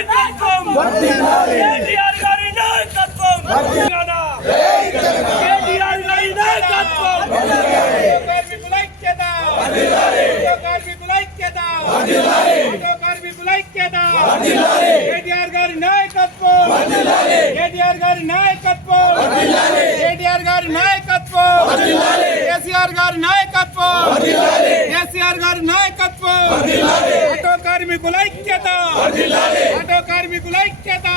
నాయకత్వం! కేటీఆర్ గారి నాయకత్వం! కేటీఆర్ గారి నాయకత్వం! కార్మికుల ఐక్యత కార్మికుల ఐక్యత కార్మికుల ఐక్యత కేటీఆర్ గారి నాయకత్వం! కేటీఆర్ గారి నాయకత్వం! కేటీఆర్ గారి నాయకత్వం! కేసీఆర్ గారి నాయకత్వం! కేసీఆర్ గారి నాయకత్వం! ఆటో కార్మికుల ఐక్యత! ఆటో కార్మికుల ఐక్యత!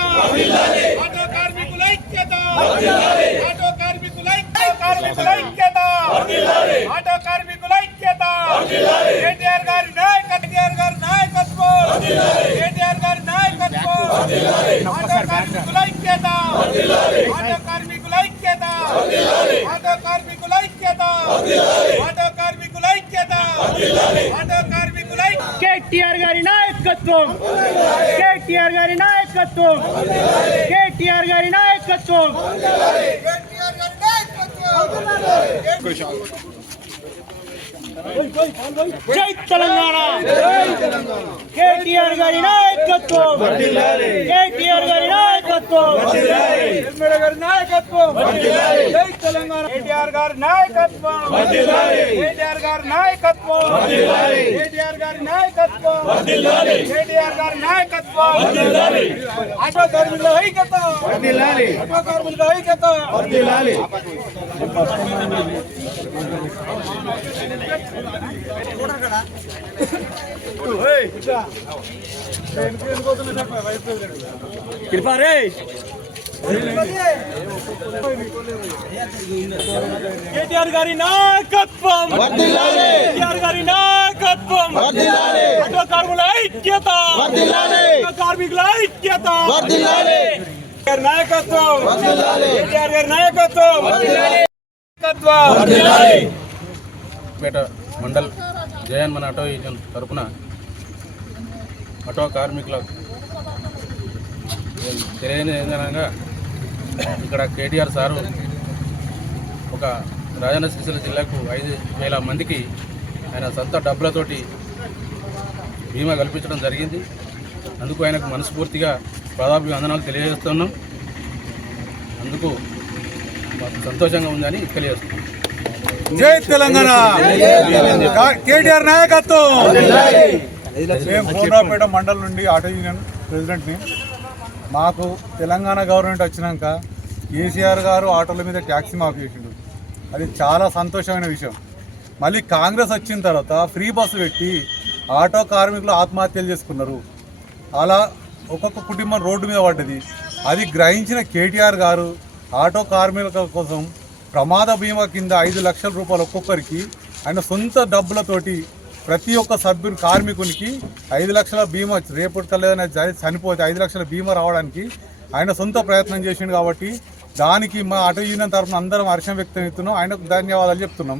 ఆటో కార్మికుల ఐక్యత! ఆటో కార్మికుల కార్మికుల ఐక్యత! ఆటో కార్మికుల ఐక్యత కేటీఆర్ గారి నాయకత్వం కేటీఆర్ గారి నాయకత్వం కేటీఆర్ గారి నాయకత్వం ఆటో కార్మికుల ఐక్యత ఆటో కార్మికుల ఐక్యత ఆటో కార్మికుల ఐక్యత ఆటో కార్మికుల ఐక్యత ఆటో కార్మికుల ఐక్యత కేటీఆర్ గారి నాయకత్వం కేటీఆర్ గారి నాయకత్వం కేటీఆర్ గారి నాయకత్వం కేటీఆర్ గారి నాయకత్వం జై తెలంగాణ. కేటీఆర్ గారి నాయకత్వం. కేటీఆర్ గారి నాయకత్వం. గారి నాయకత్వం. జై తెలంగాణ. కేటీఆర్ గారి నాయకత్వం. కేటీఆర్ గారి నాయకత్వం. కేటీఆర్ గారి నాయకత్వం. కేటీఆర్ గారి నాయకత్వం. ఆటో కార్మికుల ఐక్యత. ఆటో కార్మికుల ఐక్యత. కృపారే కేటీఆర్ గారి నాయకత్వం! కేటీఆర్ గారి నాయకత్వం! కార్మికుల ఐక్యత! కార్మికుల ఐక్యత! నాయకత్వం! కేటీఆర్ గారి నాయకత్వం! నాయకత్వం! మండల్ జయన్మన్ ఆటో యూనియన్ తరఫున ఆటో కార్మికుల తెలియని విధంగా ఇక్కడ కేటీఆర్ సారు ఒక రాజన్న సిరిసిల్ల జిల్లాకు ఐదు వేల మందికి ఆయన సొంత డబ్బులతోటి బీమా కల్పించడం జరిగింది. అందుకు ఆయనకు మనస్ఫూర్తిగా వందనాలు తెలియజేస్తున్నాం. అందుకు సంతోషంగా ఉందని తెలియజేస్తున్నాం. జై తెలంగాణ. కేటీఆర్ నాయకత్వం. మేము కోనరాపేట మండలం నుండి ఆటో యూనియన్ ప్రెసిడెంట్ని మాకు తెలంగాణ గవర్నమెంట్ వచ్చినాక కేసీఆర్ గారు ఆటోల మీద ట్యాక్సీ మాఫ్ చేసిండు. అది చాలా సంతోషమైన విషయం. మళ్ళీ కాంగ్రెస్ వచ్చిన తర్వాత ఫ్రీ బస్సు పెట్టి ఆటో కార్మికులు ఆత్మహత్యలు చేసుకున్నారు. అలా ఒక్కొక్క కుటుంబం రోడ్డు మీద పడ్డది. అది గ్రహించిన కేటీఆర్ గారు ఆటో కార్మికుల కోసం ప్రమాద బీమా కింద ఐదు లక్షల రూపాయలు ఒక్కొక్కరికి ఆయన సొంత డబ్బులతోటి ప్రతి ఒక్క సభ్యుని కార్మికునికి ఐదు లక్షల బీమా రేపటి లేదనే చనిపోతే ఐదు లక్షల బీమా రావడానికి ఆయన సొంత ప్రయత్నం చేసిండు కాబట్టి దానికి మా అటు యూనియన్ తరఫున అందరం హర్షం వ్యక్తం చేస్తున్నాం. ఆయనకు ధన్యవాదాలు చెప్తున్నాం.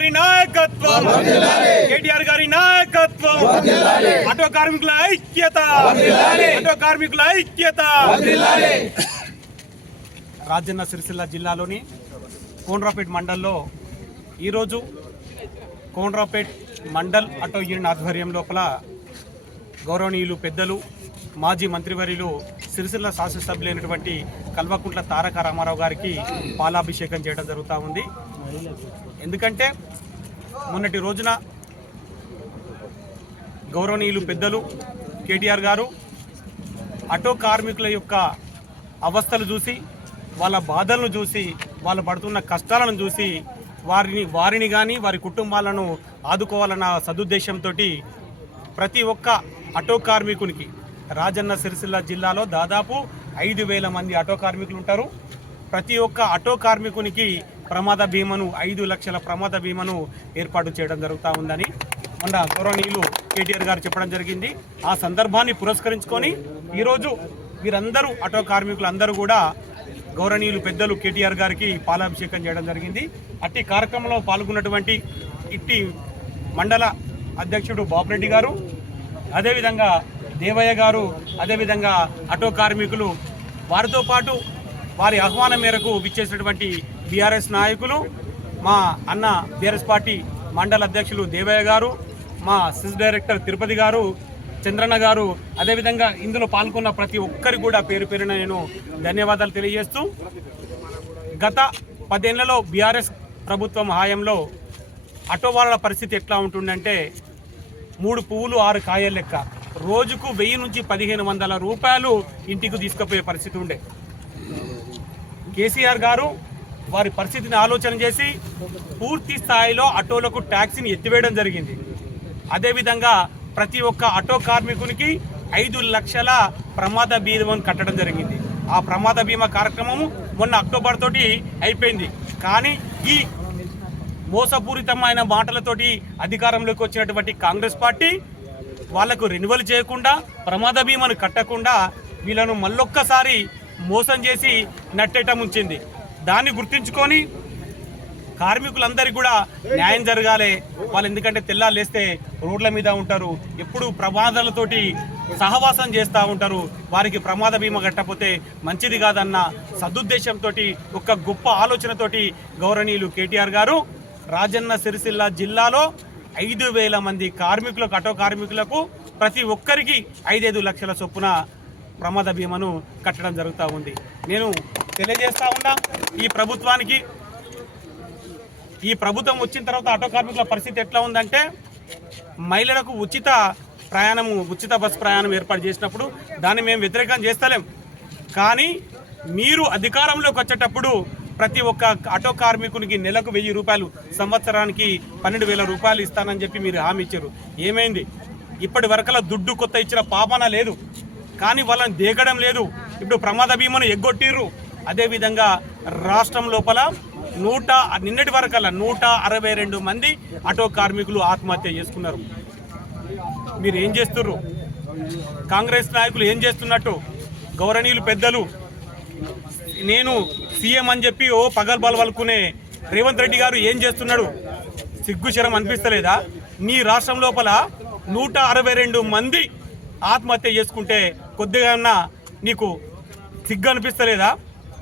గారి నాయకత్వం. కేటీఆర్ గారి నాయకత్వం. ఆటో కార్మికుల ఐక్యత. ఆటో కార్మికుల ఐక్యత. రాజన్న సిరిసిల్ల జిల్లాలోని కోనరాపేట్ మండల్లో ఈరోజు కోనరాపేట్ మండల్ ఆటో యూనియన్ ఆధ్వర్యం లోపల గౌరవనీయులు పెద్దలు మాజీ మంత్రివర్యులు సిరిసిల్ల శాసనసభ్యులైనటువంటి కల్వకుంట్ల తారక రామారావు గారికి పాలాభిషేకం చేయడం జరుగుతూ ఉంది. ఎందుకంటే మొన్నటి రోజున గౌరవనీయులు పెద్దలు కేటీఆర్ గారు ఆటో కార్మికుల యొక్క అవస్థలు చూసి వాళ్ళ బాధలను చూసి వాళ్ళు పడుతున్న కష్టాలను చూసి వారిని వారిని కానీ వారి కుటుంబాలను ఆదుకోవాలన్న సదుద్దేశంతో ప్రతి ఒక్క ఆటో కార్మికునికి రాజన్న సిరిసిల్ల జిల్లాలో దాదాపు ఐదు వేల మంది ఆటో కార్మికులు ఉంటారు. ప్రతి ఒక్క ఆటో కార్మికునికి ప్రమాద బీమాను ఐదు లక్షల ప్రమాద బీమాను ఏర్పాటు చేయడం జరుగుతూ ఉందని మొన్న గౌరవనీయులు కేటీఆర్ గారు చెప్పడం జరిగింది. ఆ సందర్భాన్ని పురస్కరించుకొని ఈరోజు వీరందరూ ఆటో కార్మికులందరూ కూడా గౌరవనీయులు పెద్దలు కేటీఆర్ గారికి పాలాభిషేకం చేయడం జరిగింది. అట్టి కార్యక్రమంలో పాల్గొన్నటువంటి ఇట్టి మండల అధ్యక్షుడు బాపురెడ్డి గారు అదేవిధంగా దేవయ్య గారు అదేవిధంగా ఆటో కార్మికులు వారితో పాటు వారి ఆహ్వానం మేరకు విచ్చేసినటువంటి బీఆర్ఎస్ నాయకులు మా అన్న బీఆర్ఎస్ పార్టీ మండల అధ్యక్షులు దేవయ్య గారు మా సిస్ డైరెక్టర్ తిరుపతి గారు చంద్రన్న గారు అదేవిధంగా ఇందులో పాల్గొన్న ప్రతి ఒక్కరి కూడా పేరు పేరున నేను ధన్యవాదాలు తెలియజేస్తూ గత పదేళ్ళలో బీఆర్ఎస్ ప్రభుత్వం హాయంలో ఆటో వాళ్ళ పరిస్థితి ఎట్లా ఉంటుందంటే మూడు పువ్వులు ఆరు కాయలు లెక్క. రోజుకు వెయ్యి నుంచి పదిహేను వందల రూపాయలు ఇంటికి తీసుకుపోయే పరిస్థితి ఉండే. కేసీఆర్ గారు వారి పరిస్థితిని ఆలోచన చేసి పూర్తి స్థాయిలో ఆటోలకు ట్యాక్సీని ఎత్తివేయడం జరిగింది. అదేవిధంగా ప్రతి ఒక్క ఆటో కార్మికునికి ఐదు లక్షల ప్రమాద బీమాను కట్టడం జరిగింది. ఆ ప్రమాద బీమా కార్యక్రమము మొన్న అక్టోబర్ తోటి అయిపోయింది. కానీ ఈ మోసపూరితమైన మాటలతోటి అధికారంలోకి వచ్చినటువంటి కాంగ్రెస్ పార్టీ వాళ్ళకు రెన్యువల్ చేయకుండా ప్రమాద బీమాను కట్టకుండా వీళ్ళను మళ్ళొక్కసారి మోసం చేసి నట్టేట ముంచింది. దాన్ని గుర్తించుకొని కార్మికులందరికీ కూడా న్యాయం జరగాలి. వాళ్ళు ఎందుకంటే తెల్లారు లేస్తే రోడ్ల మీద ఉంటారు. ఎప్పుడు ప్రమాదాలతోటి సహవాసం చేస్తూ ఉంటారు. వారికి ప్రమాద బీమా కట్టకపోతే మంచిది కాదన్న సదుద్దేశంతో ఒక గొప్ప ఆలోచనతోటి గౌరవనీయులు కేటీఆర్ గారు రాజన్న సిరిసిల్ల జిల్లాలో ఐదు వేల మంది కార్మికులకు అటో కార్మికులకు ప్రతి ఒక్కరికి ఐదైదు లక్షల చొప్పున ప్రమాద బీమాను కట్టడం జరుగుతూ ఉంది. నేను తెలియజేస్తా ఉన్నా ఈ ప్రభుత్వానికి ఈ ప్రభుత్వం వచ్చిన తర్వాత ఆటో కార్మికుల పరిస్థితి ఎట్లా ఉందంటే మహిళలకు ఉచిత ప్రయాణము ఉచిత బస్ ప్రయాణం ఏర్పాటు చేసినప్పుడు దాన్ని మేము వ్యతిరేకం చేస్తలేం. కానీ మీరు అధికారంలోకి వచ్చేటప్పుడు ప్రతి ఒక్క ఆటో కార్మికునికి నెలకు వెయ్యి రూపాయలు సంవత్సరానికి పన్నెండు వేల రూపాయలు ఇస్తానని చెప్పి మీరు హామీ ఇచ్చారు. ఏమైంది? ఇప్పటి వరకలా దుడ్డు కొత్త ఇచ్చిన పాపన లేదు. కానీ వాళ్ళని దేగడం లేదు. ఇప్పుడు ప్రమాద భీమను ఎగ్గొట్టిర్రు. అదేవిధంగా రాష్ట్రం లోపల నూట నిన్నటి వరకల్లా నూట అరవై రెండు మంది ఆటో కార్మికులు ఆత్మహత్య చేసుకున్నారు. మీరు ఏం చేస్తుర్రు? కాంగ్రెస్ నాయకులు ఏం చేస్తున్నట్టు? గౌరవనీయులు పెద్దలు నేను సీఎం అని చెప్పి ఓ పగల్బాల్ వలుకునే రేవంత్ రెడ్డి గారు ఏం చేస్తున్నాడు? సిగ్గుశరం అనిపిస్తలేదా? నీ రాష్ట్రం లోపల నూట అరవై రెండు మంది ఆత్మహత్య చేసుకుంటే కొద్దిగా నీకు సిగ్గు అనిపిస్తలేదా?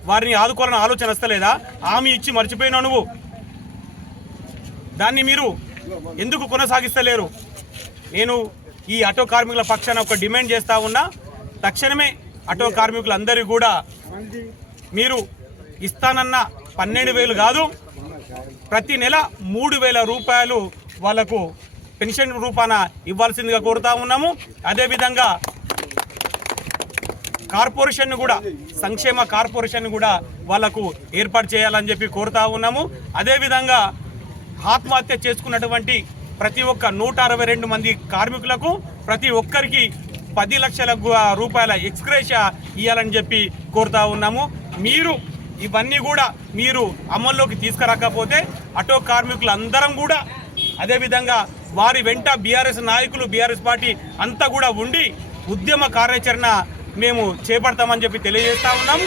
వారిని ఆదుకోవాలని ఆలోచన వస్తలేదా? హామీ ఇచ్చి మర్చిపోయినా నువ్వు. దాన్ని మీరు ఎందుకు కొనసాగిస్తలేరు? నేను ఈ ఆటో కార్మికుల పక్షాన ఒక డిమాండ్ చేస్తా ఉన్నా. తక్షణమే ఆటో కార్మికులందరూ కూడా మీరు ఇస్తానన్న పన్నెండు వేలు కాదు ప్రతి నెల మూడు వేల రూపాయలు వాళ్ళకు పెన్షన్ రూపాన ఇవ్వాల్సిందిగా కోరుతా ఉన్నాము. అదేవిధంగా కార్పొరేషన్ కూడా సంక్షేమ కార్పొరేషన్ కూడా వాళ్ళకు ఏర్పాటు చేయాలని చెప్పి కోరుతా ఉన్నాము. అదేవిధంగా ఆత్మహత్య చేసుకున్నటువంటి ప్రతి ఒక్క నూట అరవై రెండు మంది కార్మికులకు ప్రతి ఒక్కరికి పది లక్షల రూపాయల ఎక్స్గ్రేషియా ఇవ్వాలని చెప్పి కోరుతా ఉన్నాము. మీరు ఇవన్నీ కూడా మీరు అమల్లోకి తీసుకురాకపోతే అటో కార్మికులందరం కూడా అదేవిధంగా వారి వెంట బీఆర్ఎస్ నాయకులు బీఆర్ఎస్ పార్టీ అంతా కూడా ఉండి ఉద్యమ కార్యాచరణ మేము చేపడతామని చెప్పి తెలియజేస్తా ఉన్నాం.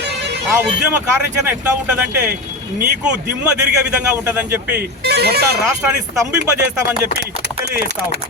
ఆ ఉద్యమ కార్యాచరణ ఎట్లా ఉంటుందంటే నీకు దిమ్మ తిరిగే విధంగా ఉంటుందని చెప్పి మొత్తం రాష్ట్రాన్ని స్తంభింపజేస్తామని చెప్పి తెలియజేస్తా ఉన్నాం.